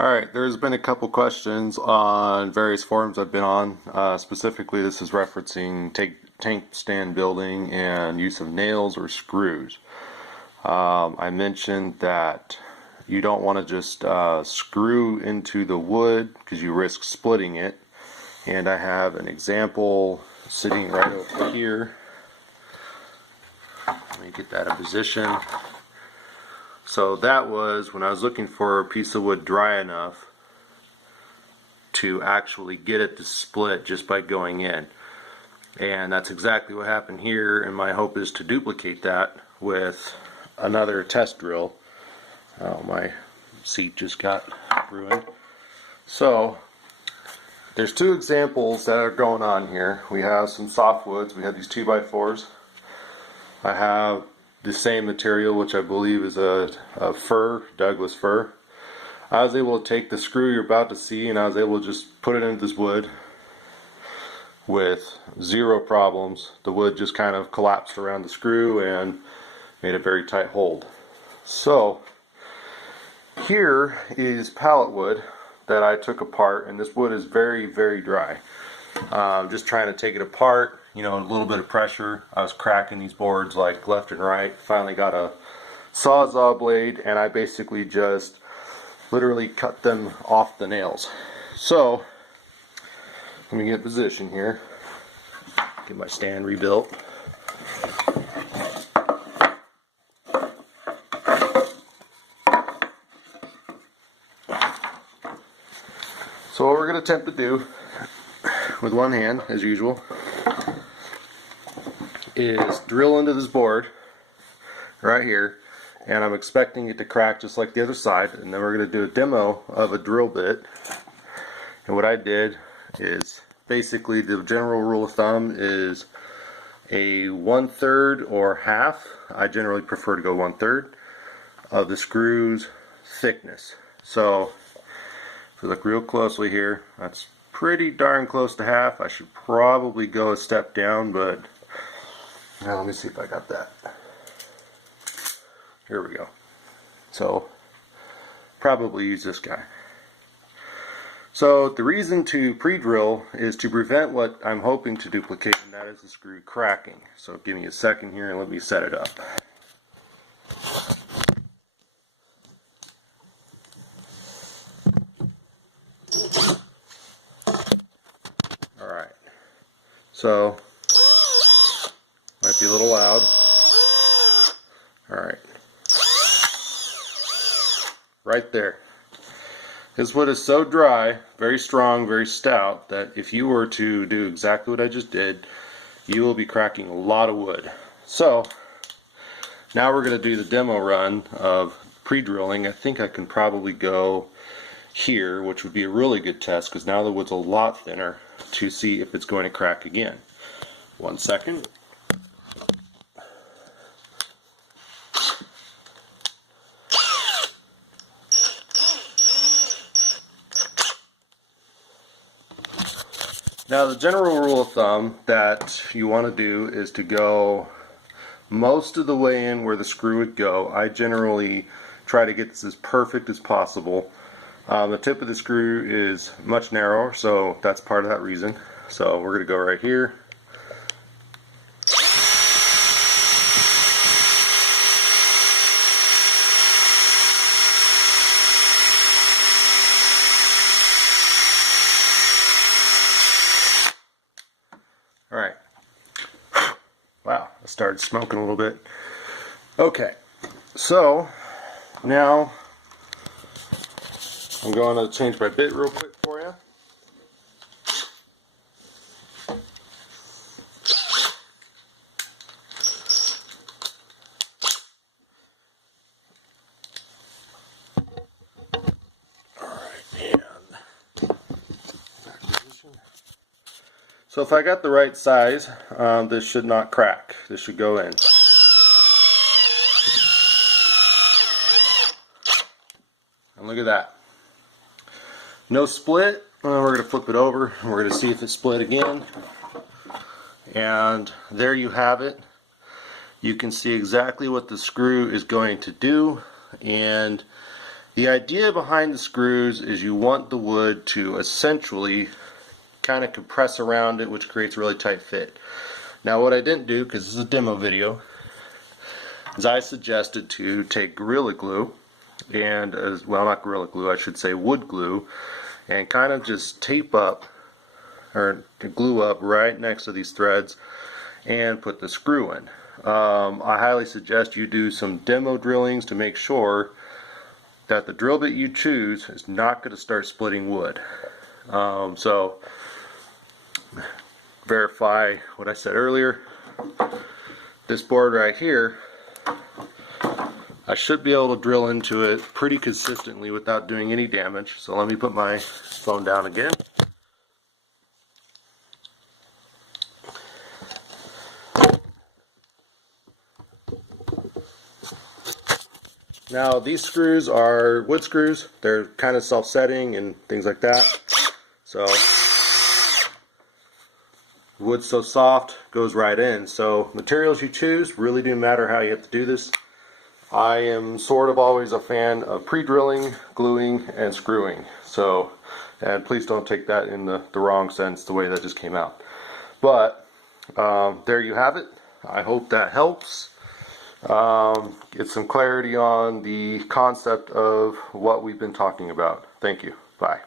Alright, there's been a couple questions on various forums I've been on. Specifically, this is referencing tank stand building and use of nails or screws. I mentioned that you don't want to just screw into the wood because you risk splitting it. And I have an example sitting right over here. Let me get that in position. So that was when I was looking for a piece of wood dry enough to actually get it to split just by going in. And that's exactly what happened here, and my hope is to duplicate that with another test drill. Oh, my seat just got ruined. So there's two examples that are going on here. We have some softwoods. We have these 2x4s. I have the same material, which I believe is a fir, Douglas fir. I was able to take the screw you're about to see and I was able to just put it into this wood with zero problems. The wood just kind of collapsed around the screw and made a very tight hold. So here is pallet wood that I took apart, and this wood is very, very dry. Just trying to take it apart, you know, a little bit of pressure. I was cracking these boards like left and right. Finally got a sawzall blade and I basically just literally cut them off the nails. So let me get in position here, get my stand rebuilt. So what we're going to attempt to do with one hand, as usual, is drill into this board right here, and I'm expecting it to crack just like the other side, and then we're going to do a demo of a drill bit. And what I did is basically the general rule of thumb is a 1/3 or half. I generally prefer to go 1/3 of the screw's thickness. So if you look real closely here, that's pretty darn close to half. I should probably go a step down, but now let me see if I got that. Here we go. So probably use this guy. So the reason to pre-drill is to prevent what I'm hoping to duplicate, and that is the screw cracking. So give me a second here and let me set it up. Alright, so might be a little loud. Alright, right there. This wood is so dry, very strong, very stout, that if you were to do exactly what I just did, you will be cracking a lot of wood. So now we're going to do the demo run of pre-drilling. I think I can probably go here, which would be a really good test because now the wood's a lot thinner, to see if it's going to crack again. 1 second. Now the general rule of thumb that you want to do is to go most of the way in where the screw would go. I generally try to get this as perfect as possible. The tip of the screw is much narrower, so that's part of that reason. So we're going to go right here. Alright. Wow, I started smoking a little bit. Okay, so now I'm going to change my bit real quick for you. So if I got the right size, this should not crack. This should go in. And look at that. No split. We're going to flip it over and we're going to see if it split again. And there you have it. You can see exactly what the screw is going to do, and The idea behind the screws is you want the wood to essentially kind of compress around it, which creates a really tight fit. Now what I didn't do, because this is a demo video, is I suggested to take Gorilla Glue, and well, not Gorilla Glue, I should say wood glue, and kind of just tape up, or glue up right next to these threads and put the screw in. I highly suggest you do some demo drillings to make sure that the drill bit you choose is not going to start splitting wood. So verify what I said earlier. This board right here, I should be able to drill into it pretty consistently without doing any damage. So let me put my phone down again. Now these screws are wood screws. They're kind of self-setting and things like that. So wood's so soft, goes right in. So materials you choose really do matter how you have to do this. I am sort of always a fan of pre-drilling, gluing, and screwing. So, and please don't take that in the wrong sense, the way that just came out. But there you have it. I hope that helps. Get some clarity on the concept of what we've been talking about. Thank you. Bye.